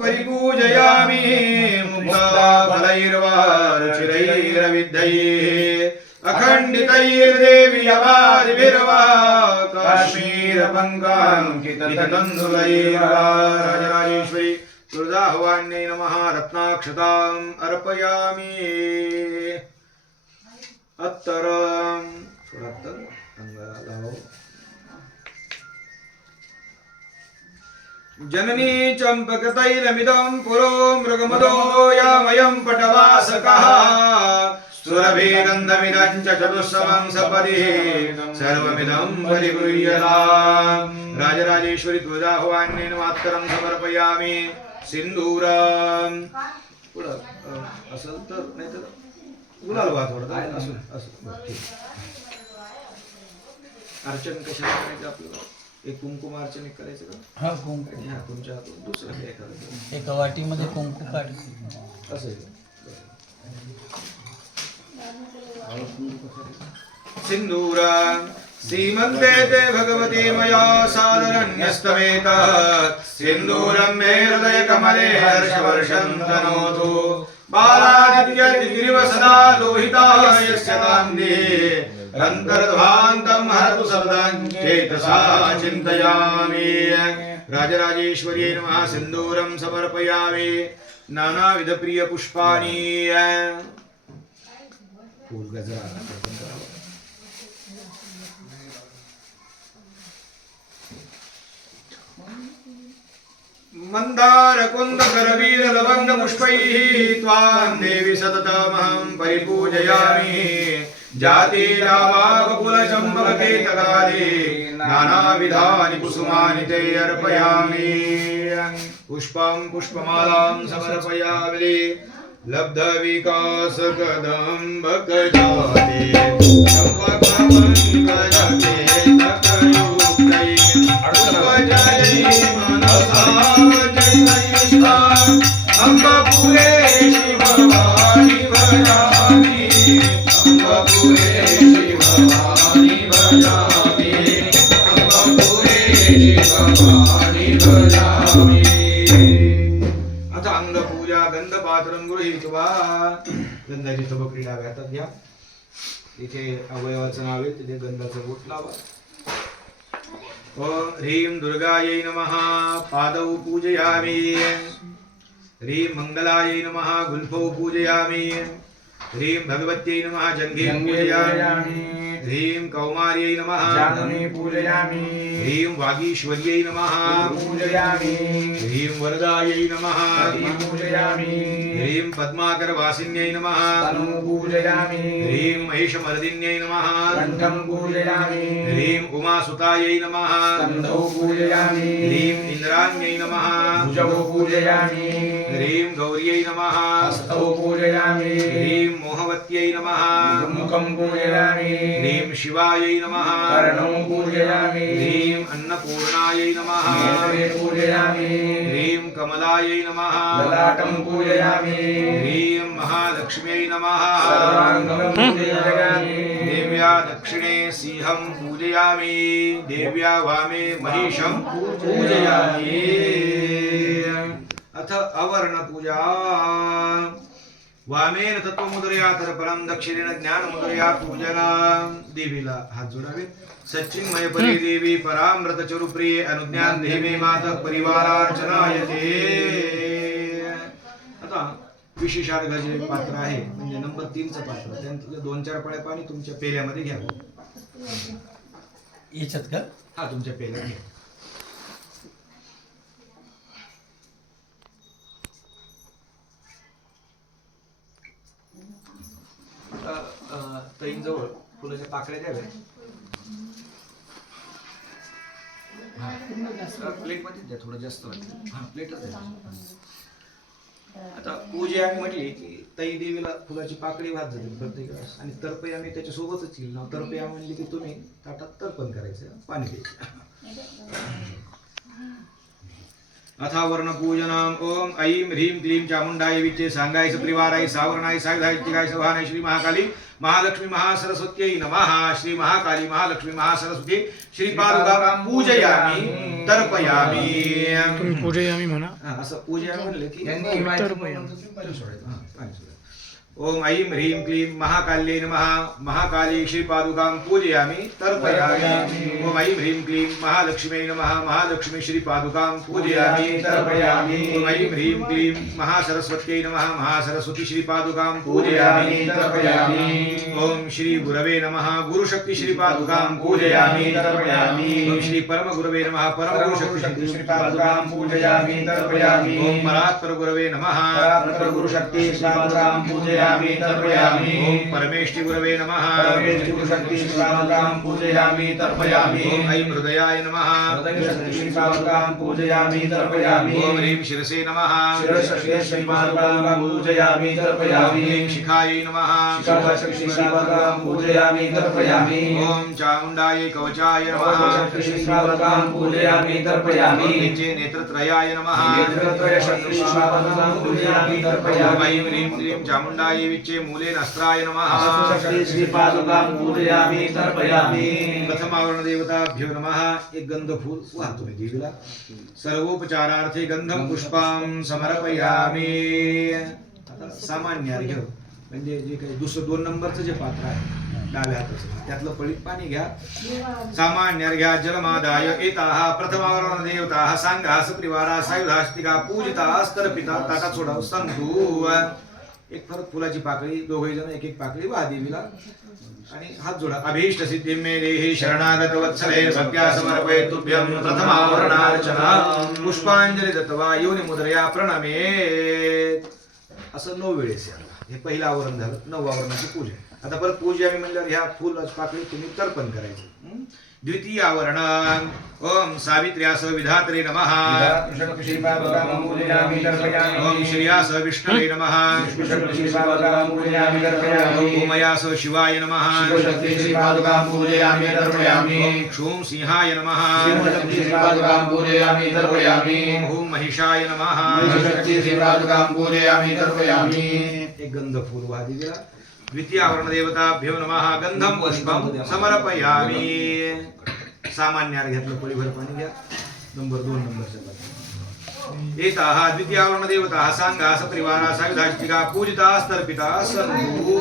परिपूजयामि मुक्ताफलैर्वारुचिरैरविद्धैः अखण्डितैर्देवीयवादिभिर्वा काश्मीरपङ्काङ्किततन्दुलैर्वा राजराजेश्वरी तुळजाभवान्यै नमः रत्नाक्षताम् अर्पयामि अत्तरं जननी चम्पकतैलमिदं पुरो मृगमदो यामयं पटवासकः सुरभिगन्धमिदं च चतुस्समं सपदिः सर्वमिदं परिगृह्यताम् राजराजेश्वरी तुळजाभवान्यै नमः अत्तरं समर्पयामि सिंदूरं असेल तर नाही तर गुलाल वात असं अर्चन कशाला करायचं आपल्याला एक कुंकुम अर्चन करायचं का हा कुंकुम ह्या तुमच्या हातून दुसरं एखादं एका वाटीमध्ये कुंकू काढ असं सिंदूरा सीमन्ते ते भगवती मया सादरन्यस्तमेत सिंदूरं मे हृदय कमले हर्षवर्षं तनोतु बालादित्यगिरिव सदा लोहितायस्य तान्दिः रन्तर्ध्वान्तं हरतु सदा चेतसा चिन्तयामि राजराजेश्वर्यै नमः सिंदूरं समर्पयामि नानाविध प्रिय पुष्पाणि फूल गजरा मंदार कुंद करवीर लवंग पुष्पैः त्वां देवी सततमहं परिपूजयामि जाति रावाकुल चम्बकेतकादि नानाविधानि कुसुमानि ते अर्पयामि पुष्पं पुष्पमालां समर्पयामि लब्ध विकास कदम्बकजाते चम्पकमङ्गलते तकयुक्तै अष्टजयै मनसा वज्रैस्ता अम्बपुरे शिववाणि भजामि अम्बपुरे शिववाणि भजामि अम्बपुरे शिववाणि भजामि अथ अंगपूजा गंधपात्रं गृहीत्वा गंधाची तबकडी डाव्या हातात घ्या इथे अवयवाचं नाव आहे तिथे गंधाचं बोट लावा ओम ह्रीं दुर्गायै नमः पादौ पूजयामि ह्रीं मंगलायै नमः गुल्फौ पूजयामि ह्रीं भगवत्यै नमः जङ्घे पूजयामि ह्रीं कौमार्यै नमः जाननी पूजयामि ह्रीं वागीश्वर्यै नमः पूजयामि ह्रीं वरदायै नमः पूजयामि ह्रीं पद्माकरवासिन्यै नमः तनु पूजयामि ह्रीं महिषमर्दिन्यै नमः कंठं पूजयामि ह्रीं उमासुतायै नमः स्कन्धौ पूजयामि ह्रीं इन्द्राण्यै नमः भुजौ पूजयामि ह्रीं गौर्यै नमः हस्तौ पूजयामि ह्रीं मोहवत्यै नमः मुखं पूजयामि ह्रीं शिवायै नमः कर्णौ पूजयामि ह्रीं अन्नपूर्णायै नमः नेत्रे पूजयामि ह्रीं कमलायै नमः ललाटं पूजयामि ह्रीं महालक्ष्म्यै नमः सर्वाङ्गं पूजयामि देव्या दक्षिणे सिंहं पूजयामि देव्या वामे महिषं पूजयामि अथ अवर्ण पूजा वामेन तत्वमुद्रया परं दक्षिणेन ज्ञानमुद्रया पूजना देवीला हात जोडावे सच्चिन्मय परी देवी परामृत चरुप्रिये अनुज्ञान देवी माता परिवारार्चनायते आता विशेषार्घ जे पात्र आहे म्हणजे नंबर 3 चं पात्र त्यांतले 2-4 पळ्या पाणी तुमच्या पेल्यामध्ये घ्या याच्यात का हा तुमच्या पेल्यात घ्या तैंजवळ फुलाच्या पाकळ्या द्याव्या प्लेट मध्ये द्या थोडं जास्त वाटतं हा प्लेटच द्या आता पूजे आम्ही म्हटली की तई देवीला फुलाची पाकळी वाहत जाते प्रत्येक वेळेस आणि तर्पे आम्ही त्याच्या सोबतच येईल ना तर्पे आम्ही म्हणली की तुम्ही ताटात तर्पण करायचं पाणी प्यायचं अथावर्ण पूजनम ओम ऐं ह्रीं क्लीं चामुंडाय विच्चे सांगाय सपरिवाराय सावरणाय सायुधाय चिगाय सभानाय श्री महाकाली महालक्ष्मी महासरस्वत्यै नमः श्री महाकाली महालक्ष्मी महासरस्वती श्री पादुका पूजयामि तर्पयामि तुम्ही पूजयामी म्हणा. असं पूजयामि म्हणले की यांनी तर्पयामि. पाणी सोडायचं. ओम ऐं ह्रीं क्लीं महाकाल्यै नमः महाकाली श्रीपादुकां पूजयामि तर्पयामि. ओम ऐं ह्रीं क्लीं महालक्ष्म्यै नमः महालक्ष्मी श्रीपादुकां पूजयामि तर्पयामि. ओम ऐं ह्रीं क्लीं महासरस्वत्यै नमः महासरस्वती श्रीपादुकां पूजयामि तर्पयामि. ओम श्री गुरवे नमः गुरुशक्ति श्रीपादुकां पूजयामि तर्पयामि. ओम श्री परम गुरवे नमः परम गुरुशक्ति श्रीपादुकां पूजयामि तर्पयामि. ओम परात्पर गुरवे नमः परात्पर गुरुशक्ति श्रीपादुकां पूजयामि तर्पयामि. ओम परमेष्टि गुरवे नमः परमेष्टि गुरुशक्ति श्रीपादुकां पूजयामि तर्पयामि. ओम ऐं हृदयाय नमः हृदयशक्ति श्रीपादुकां पूजयामि तर्पयामि. ओम ह्रीं शिरसे नमः शिरशक्ति श्रीपादुकां पूजयामि तर्पयामि. ह्रीं शिखायै नमः शिखाशक्ति श्रीपादुकां पूजयामि तर्पयामि. ओम चामुण्डायै कवचाय नमः शक्ति श्रीपादुकां पूजयामि तर्पयामि. निचे नेत्रत्रयाय नमः नेत्रत्रयशक्ति श्रीपादुकां पूजयामि ओम तर्पयामि. ऐं ह्रीं क्लीं चामुण्डायै विच्चे मूले नस्त्राय नमः शक्ति श्रीपादुकां पूजयामि तर्पयामि. प्रथम आवरण देवताभ्यो नमः. एक गंध फूल वाहतो मी देवीला. सर्वोपचारार्थे गंधम पुष्पं समर्पयामी. आता सामान्य अर्घ्य म्हणजे जे काही दुसरं 2 नंबरचं जे पात्र आहे डाव्या हाताचं त्यातलं पळीत पाणी घ्या. सामान्य अर्घ्या जलमादाय एताः प्रथमावरण देवताः सांगास परिवारा सायुधास्तिका पूजिताः तर्पिता ताटा सोडाव संतु. एक परत फुलाची पाकळी दोघे जण एक एक पाकळी वाहा देवीला आणि हात जोडा. अभीष्ट सिद्धिं मे देहि शरणागत वत्सले भक्त्या समर्पये तुभ्यं प्रथमावरणार्चना पुष्पांजली दत्त्वा योनि मुद्रया प्रणमे. असं 9 वेळेस या. हे पहिलं आवरण झालं. 9 आवरणाची पूजा. आता परत पूजा मी म्हणल्यावर ह्या फुलाची पाकळी तुम्ही तर्पण करायचं. द्वितीय आवरण ओम सावित्र्यास विधात्रे नमः. शक्ति श्रीपादुकां पूजयामि तर्पयामि. ओम श्रियास विष्णवे नमः. शक्ति श्रीपादुकां पूजयामि तर्पयामि. ओमयास शिवाय नमः. शक्ति श्रीपादुकां पूजयामि तर्पयामि. क्षूं सिंहाय नमः. शक्ति श्रीपादुकां पूजयामि तर्पयामि. ओम महिषाय नमः. शक्ति श्रीपादुकां पूजयामि तर्पयामि. एक गंध फूल वाहा देवीला. द्वितीय आवरण देवताभ्यो नमः. गंधम पुष्पम समर्पयामि. सामान्य अर्घ्यातलं पळीभर पाणी घ्या. नंबर 2 नंबरच्या पात्री. एताः द्वितीय आवरण देवताः सांगास परिवारा सायुधास्तिका पूजिताः तर्पिताः सन्तु.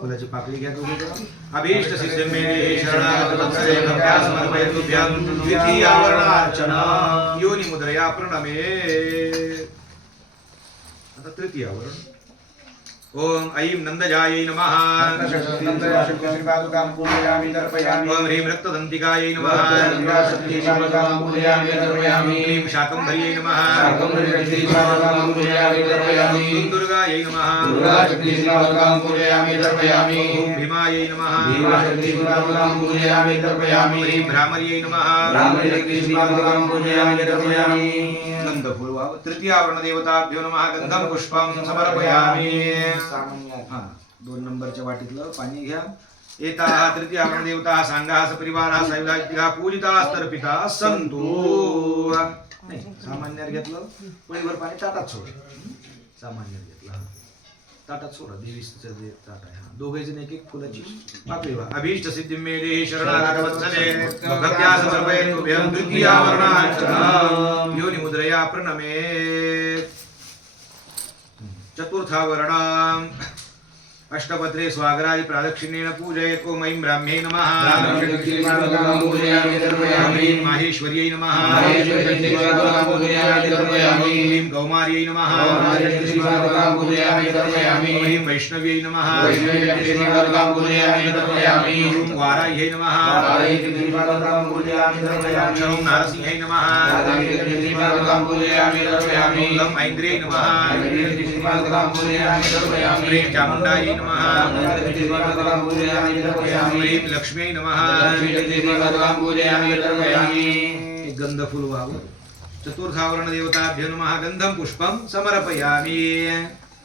फुलाची पाकळी घ्या दोघे जण. अभीष्ट सिद्धिं मे देहि शरणागत वत्सले भक्त्या समर्पये तुभ्यं द्वितीय आवरणार्चना योनि मुद्रया प्रणमे. आता तृतीय आवरण. ओम ऐं नंदजायै नमः. शक्ति श्रीपादुकां पूजयामि तर्पयामि. ओम ह्रीं रक्तदन्तिकायै नमः. शक्ति श्रीपादुकां पूजयामि तर्पयामि. ह्रीं शाकम्भर्यै नमः. शक्ति श्रीपादुकां पूजयामि तर्पयामि. ॐ दुर्गायै नमः. शक्ति श्रीपादुकां पूजयामि तर्पयामि. ॐ भीमायै नमः. शक्ति श्रीपादुकां पूजयामि तर्पयामि. ह्रीं भ्रामर्यै नमः. शक्ति श्रीपादुकां पूजयामि तर्पयामि. गंधफूल वाह. तृतीय आवरण देवताभ्यो नमः. गंधम पुष्पं समर्पयामि. हा 2 नंबरच्या वाटीतलं पाणी घ्या. एताः तृतीय आवरण देवताः सांगास परिवाराः सायुधास्तिका पूजिताः तर्पिताः सन्तु. नाही सामान्य अर्घ्यातलं पळीभर पाणी ताटात सोडा. सामान्य अर्घ्यातलं ताटात सोडा. देवीचं जे ताट आहे. दोघे जण एक एक फुलाची पाकळी वाहा. अभीष्ट सिद्धिं मे देहि शरणागत वत्सले भक्त्या समर्पये तुभ्यं द्वितीय आवरणार्चना योनि मुद्रया प्रणमे. चतुर्थावरण अष्टपत्रे स्वागरादि प्रदक्षिणेन पूजयेत्. ओम ऐं ब्राह्म्यै नमः. शक्ति श्रीपादुकां पूजयामि तर्पयामि. ह्रीं माहेश्वर्यै नमः. शक्ति श्रीपादुकां पूजयामि तर्पयामि. ह्रीं कौमार्यै नमः. शक्ति श्रीपादुकां पूजयामि तर्पयामि. ह्रीं वैष्णव्यै नमः. शक्ति श्रीपादुकां पूजयामि तर्पयामि. ह्रीं वाराह्यै नमः. शक्ति श्रीपादुकां पूजयामि तर्पयामि. ॐ नारसिंह्यै नमः. शक्ति श्रीपादुकां पूजयामि तर्पयामि. ॐ ऐन्द्र्यै नमः. शक्ति श्रीपादुकां पूजयामि तर्पयामि. ह्रीं चामुण्डायै नमः. शक्ति श्रीपादुकां पूजयामि तर्पयामि. ह्रीं लक्ष्म्यै नमः. शक्ति श्रीपादुकां पूजयामि तर्पयामि. गंधफूल वाहून चतुर्थावरण देवताभ्यो नमः. गंधम पुष्पं समर्पयामि.